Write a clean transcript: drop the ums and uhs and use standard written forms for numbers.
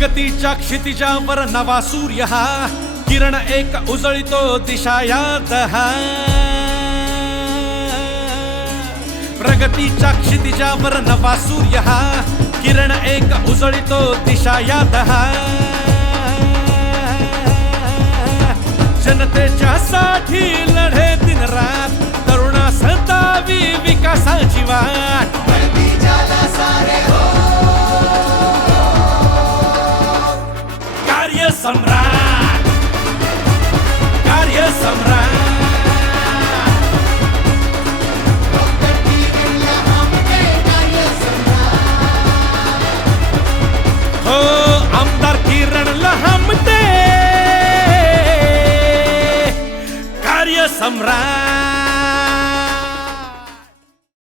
प्रगतीच्या क्षितिजावर नवा सूर्य हा, किरण एक उजळितो दिशा यात हा. प्रगतीच्या क्षितिजावर नवा सूर्य हा, किरण एक उजळितो दिशा यात हा. जनतेच्या साठी लढे दिन रात, तरुणा सतावी विकासाची वाट. कार्य सम्राट, कार्य सम्राट. हो आमदार किरण लहामटे, कार्य सम्राट.